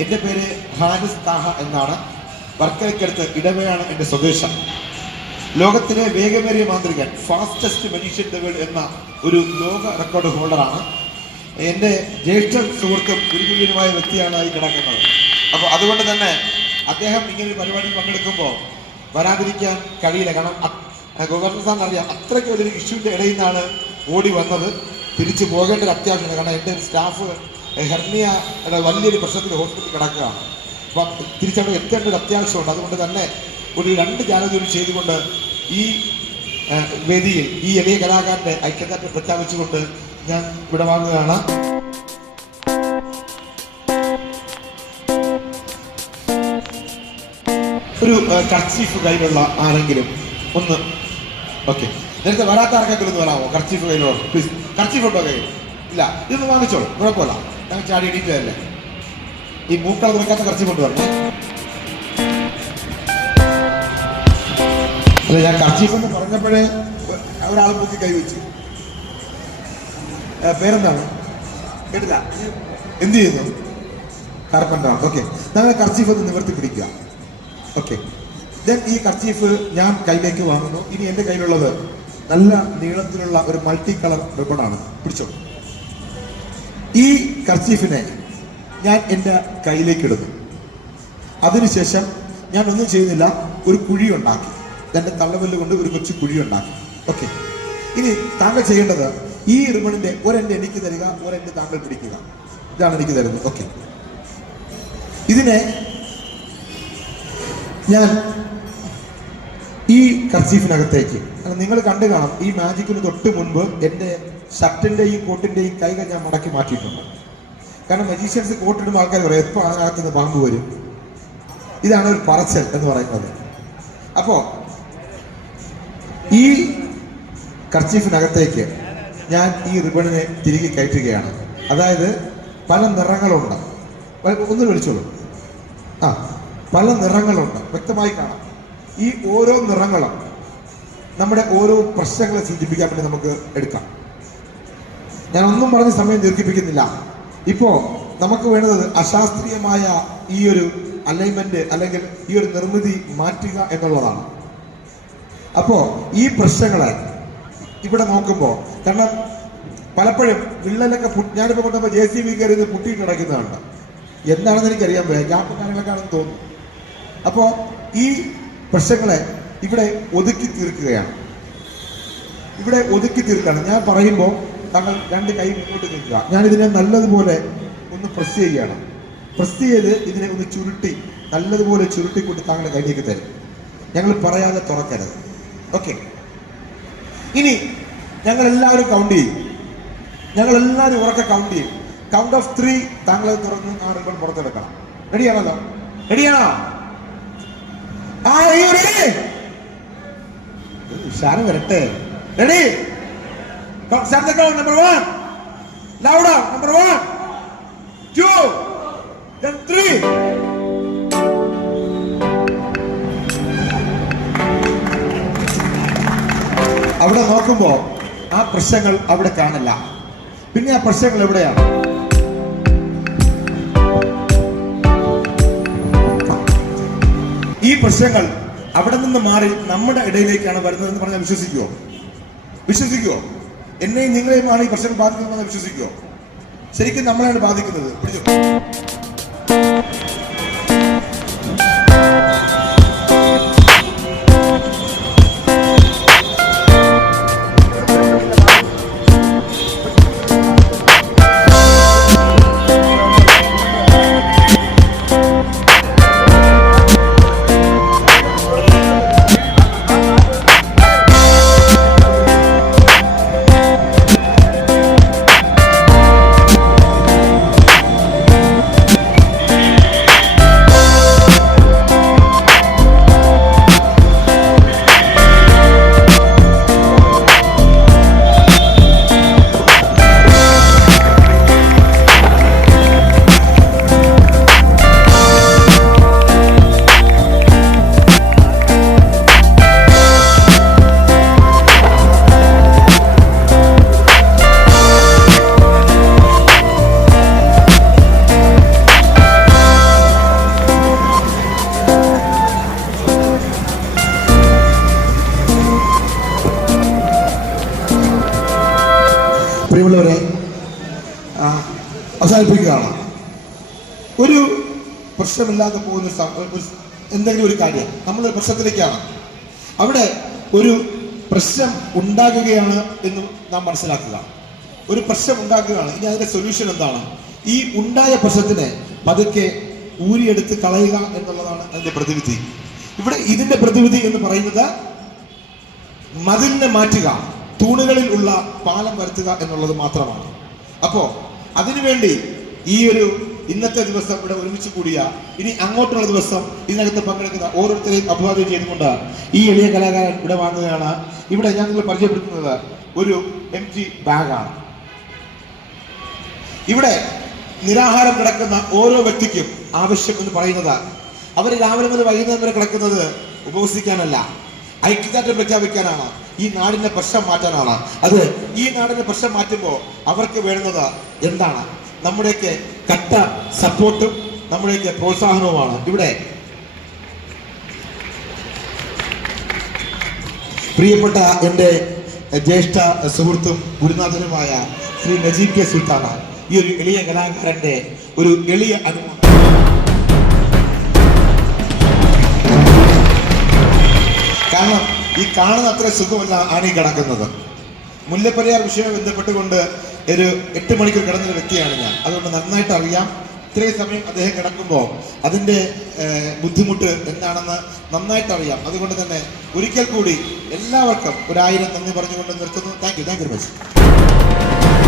എന്റെ പേര് ഹാരിസ് താഹ എന്നാണ്. വർക്കലയ്ക്കടുത്ത് ഇടവയാണ് എന്റെ സ്വദേശം. ലോകത്തിലെ വേഗമേറിയ മാന്ത്രികൻ ഫാസ്റ്റസ്റ്റ് മനുഷ്യൻ ദ എന്ന ഒരു ലോക റെക്കോർഡ് ഹോൾഡറാണ് എന്റെ ജ്യേഷ്ഠ സുഹൃത്തും ഗുരുതുല്യനുമായ വ്യക്തിയാണ് ആയി കിടക്കുന്നത്. അപ്പോൾ അതുകൊണ്ട് തന്നെ അദ്ദേഹം ഇങ്ങനെ ഒരു പരിപാടിയിൽ പങ്കെടുക്കുമ്പോൾ വരാതിരിക്കാൻ കഴിയില്ല. കാരണം ഗവർണർ സാറിന് അറിയാം അത്രയ്ക്ക് വലിയൊരു ഇഷ്യൂവിന്റെ ഇടയിൽ നിന്നാണ് ഓടി വന്നത്. തിരിച്ചു പോകേണ്ട ഒരു അത്യാവശ്യമാണ് കാരണം എന്റെ സ്റ്റാഫ് ഹെർണിയ വലിയൊരു പ്രശ്നത്തിൽ ഹോസ്പിറ്റലിൽ കിടക്കുകയാണ്. അപ്പം തിരിച്ചവിടെ എത്തേണ്ട ഒരു അത്യാവശ്യമുണ്ട്. അതുകൊണ്ട് തന്നെ ഒരു രണ്ട് ജാലജോലി ചെയ്തുകൊണ്ട് ഈ വേദിയിൽ ഈ എളിയ കലാകാരന്റെ ഐക്യദാർഢ്യം പ്രഖ്യാപിച്ചുകൊണ്ട് ഞാൻ ഇവിടെ വാങ്ങുകയാണ്. ഒരു കർച്ചീഫ് കയ്യിലുള്ള ആരെങ്കിലും ഒന്ന് ഓക്കെ. നേരത്തെ വരാത്ത ആർക്കെങ്കിലും ഒന്ന് വരാമോ? കർച്ചീഫ് കയ്യിലുള്ള പ്ലീസ്. കർച്ചീഫ് ഉണ്ടോ കയ്യിൽ? ഇല്ല. ഇതൊന്ന് വാങ്ങിച്ചോളൂ. കുഴപ്പമില്ല. ഞങ്ങൾ ചാടി ഇടിയിട്ടതല്ലേ ഈ മൂക്കൾ തുറക്കാത്ത കുറച്ച് കൊണ്ട് വരണേ അല്ല ഞാൻ കർച്ചീഫ് എന്ന് പറഞ്ഞപ്പോഴേ ഒരാൾ പൊക്കി കൈവച്ചു പേരെന്താണ്? കേട്ടില്ല. എന്ത് ചെയ്യുന്നു കാർപ്പന്ററാണ് ഓക്കെ. ഞങ്ങൾ കർച്ചീഫ് ഒന്ന് നിവർത്തി പിടിക്കുക. ഓക്കെ. ദെൻ ഈ കർച്ചീഫ് ഞാൻ കയ്യിലേക്ക് വാങ്ങുന്നു. ഇനി എന്റെ കയ്യിലുള്ളത് നല്ല നീളത്തിലുള്ള ഒരു മൾട്ടി കളർ റിബണാണ്. പിടിച്ചോ? ഈ കർച്ചീഫിനെ ഞാൻ എന്റെ കയ്യിലേക്ക് ഇടുന്നു. അതിനുശേഷം ഞാൻ ഒന്നും ചെയ്യുന്നില്ല ഒരു കുഴി ഉണ്ടാക്കി. എന്റെ തള്ളവല്ല് കൊണ്ട് ഒരു കൊച്ചു കുഴി ഉണ്ടാക്കി. ഓക്കെ. ഇനി താങ്കൾ ചെയ്യേണ്ടത് ഈ റിബണിന്റെ ഒരെന്റെ എനിക്ക് തരിക ഒരെന്റെ താങ്കൾ പിടിക്കുക. ഇതാണ് എനിക്ക് തരുന്നത്. ഓക്കെ. ഇതിനെ ഞാൻ ഈ കർച്ചീഫിനകത്തേക്ക് നിങ്ങൾ കണ്ടു കാണാം ഈ മാജിക്കിന് തൊട്ട് മുൻപ് എന്റെ ഷർട്ടിന്റെയും കോട്ടിന്റെയും കൈകൾ ഞാൻ മടക്കി മാറ്റിയിട്ടുണ്ട്. കാരണം മജീഷ്യൻസ് കോട്ടിടുമ്പോൾ ആൾക്കാർ പറയും എപ്പോൾ അതിനകത്തുനിന്ന് പാമ്പ് വരും? ഇതാണ് ഒരു പറച്ചൽ എന്ന് പറയുന്നത്. അപ്പോ ഈ കർച്ചീഫിനകത്തേക്ക് ഞാൻ ഈ റിബണിനെ തിരികെ കയറ്റുകയാണ്. അതായത് പല നിറങ്ങളുണ്ട്. ഒന്ന് വിളിച്ചോളൂ. ആ പല നിറങ്ങളുണ്ട്. വ്യക്തമായി കാണാം. ഈ ഓരോ നിറങ്ങളും നമ്മുടെ ഓരോ പ്രശ്നങ്ങളെ സൂചിപ്പിക്കാൻ വേണ്ടി നമുക്ക് എടുക്കാം. ഞാൻ ഒന്നും പറഞ്ഞ് സമയം ദീർഘിപ്പിക്കുന്നില്ല. ഇപ്പോ നമുക്ക് വേണ്ടത് അശാസ്ത്രീയമായ ഈ ഒരു അലൈൻമെന്റ് അല്ലെങ്കിൽ ഈ ഒരു നിർമ്മിതി മാറ്റുക എന്നുള്ളതാണ്. അപ്പോ ഈ പ്രശ്നങ്ങളെ ഇവിടെ നോക്കുമ്പോൾ കാരണം പലപ്പോഴും വിള്ളലൊക്കെ ഞാനിപ്പോൾ ഞാനിപ്പോ കൊണ്ടപ്പോ ജെ സി ബി കയറി പുട്ടിയിട്ട് കിടക്കുന്നതാണ്. എന്താണെന്ന് എനിക്കറിയാൻ പോയാ ഗ്യാപ്പ് കാര്യങ്ങളൊക്കെയാണെന്ന് തോന്നുന്നു. അപ്പോ ഈ പ്രശ്നങ്ങളെ ഇവിടെ ഒതുക്കി തീർക്കുകയാണ്. ഇവിടെ ഒതുക്കി തീർക്കുകയാണ്. ഞാൻ പറയുമ്പോൾ താങ്കൾ രണ്ട് കൈ മുന്നോട്ട് നിൽക്കുക. ഞാൻ ഇതിനെ നല്ലതുപോലെ ഒന്ന് പ്രസ് ചെയ്യുകയാണ്. പ്രസ് ചെയ്ത് ഇതിനെ ഒന്ന് ചുരുട്ടി നല്ലതുപോലെ ചുരുട്ടിക്കൊണ്ട് താങ്കൾ കൈനീക്കി തരും. ഞങ്ങൾ പറയാതെ തുറക്കരുത്. ഓക്കെ ഇനി ഞങ്ങൾ എല്ലാവരും കൗണ്ട് ചെയ്യും. ഞങ്ങൾ എല്ലാവരും ഉറക്കെ കൗണ്ട് ചെയ്യും. കൗണ്ട് ഓഫ് ത്രീ താങ്കൾ തുറന്ന് ആ റിബൺ പുറത്തെടുക്കണം. റെഡിയാണല്ലോ റെഡിയാണോ ഉഷാറ് വരട്ടെ. Ready Start the count. Number one. Louder. Number one. Two. Then three. അവിടെ നോക്കുമ്പോ ആ പ്രശ്നങ്ങൾ അവിടെ കാണില്ല പിന്നെ ആ പ്രശ്നങ്ങൾ എവിടെയാണ് ഈ പ്രശ്നങ്ങൾ അവിടെ നിന്ന് മാറി നമ്മുടെ ഇടയിലേക്കാണ് വരുന്നതെന്ന് പറഞ്ഞാൽ വിശ്വസിക്കുമോ വിശ്വസിക്കുമോ എന്നെയും നിങ്ങളെയുമാണ് ഈ പ്രശ്നം ബാധിക്കുന്നതെന്ന് വിശ്വസിക്കുമോ ശരിക്കും നമ്മളാണ് ബാധിക്കുന്നത് പിടിച്ചോ. പ്രിയമുള്ളവരെ അവസാനിപ്പിക്കുകയാണ്. ഒരു പ്രശ്നമില്ലാതെ പോകുന്ന എന്തെങ്കിലും ഒരു കാര്യം നമ്മൾ പ്രശ്നത്തിലേക്കാണ്. അവിടെ ഒരു പ്രശ്നം ഉണ്ടാകുകയാണ് എന്ന് നാം മനസ്സിലാക്കുക. ഒരു പ്രശ്നം ഉണ്ടാക്കുകയാണ് ഇനി അതിന്റെ സൊല്യൂഷൻ എന്താണ്? ഈ ഉണ്ടായ പ്രശ്നത്തിനെ പതുക്കെ ഊരിയെടുത്ത് കളയുക എന്നുള്ളതാണ് അതിന്റെ പ്രതിവിധി. ഇവിടെ ഇതിന്റെ പ്രതിവിധി എന്ന് പറയുന്നത് മതിലിനെ മാറ്റുക. തൂണുകളിൽ ഉള്ള പാലം വരുത്തുക എന്നുള്ളത് മാത്രമാണ്. അപ്പോ അതിനുവേണ്ടി ഈ ഒരു ഇന്നത്തെ ദിവസം ഇവിടെ ഒരുമിച്ച് കൂടിയ ഇനി അങ്ങോട്ടുള്ള ദിവസം ഇതിനകത്ത് പങ്കെടുക്കുന്ന ഓരോരുത്തരെയും അഭിവാദ്യം ചെയ്തുകൊണ്ട് ഈ എളിയ കലാകാരൻ ഇവിടെ വാങ്ങുകയാണ് ഇവിടെ ഞാൻ നിങ്ങൾ പരിചയപ്പെടുത്തുന്നത് ഒരു എം ജി ബാഗാണ് ഇവിടെ നിരാഹാരം കിടക്കുന്ന ഓരോ വ്യക്തിക്കും ആവശ്യം എന്ന് പറയുന്നത് അവർ രാവിലെ മുതൽ വൈകുന്നേരം വരെ കിടക്കുന്നത് ഉപവസിക്കാനല്ല ഐക്യദാർഢ്യം പ്രഖ്യാപിക്കാനാണ്. ഈ നാടിന്റെ പ്രശ്നം മാറ്റാനാണ്. അത് ഈ നാടിന്റെ പ്രശ്നം മാറ്റുമ്പോൾ അവർക്ക് വേണ്ടുന്നത് എന്താണ്? നമ്മുടെയൊക്കെ കട്ട സപ്പോർട്ടും നമ്മുടെയൊക്കെ പ്രോത്സാഹനവുമാണ്. ഇവിടെ പ്രിയപ്പെട്ട എന്റെ ജ്യേഷ്ഠ സുഹൃത്തും ഗുരുനാഥനുമായ ശ്രീ നജീബ് കെ സുൽത്താന ഈ ഒരു എളിയ കലാകാരന്റെ ഒരു എളിയ അനുഭവം ഈ കാണുന്ന അത്ര സുഖമല്ല ആണ് ഈ കിടക്കുന്നത്. മുല്ലപ്പെരിയാർ വിഷയവുമായി ബന്ധപ്പെട്ടുകൊണ്ട് ഒരു എട്ട് മണിക്കൂർ കിടന്നൊരു വ്യക്തിയാണ് ഞാൻ. അതുകൊണ്ട് നന്നായിട്ട് അറിയാം. ഇത്രയും സമയം അദ്ദേഹം കിടക്കുമ്പോൾ അതിന്റെ ബുദ്ധിമുട്ട് എന്താണെന്ന് നന്നായിട്ട് അറിയാം. അതുകൊണ്ട് തന്നെ ഒരിക്കൽ കൂടി എല്ലാവർക്കും ഒരായിരം നന്ദി പറഞ്ഞുകൊണ്ട് നിർത്തുന്നു. Thank you thank you very much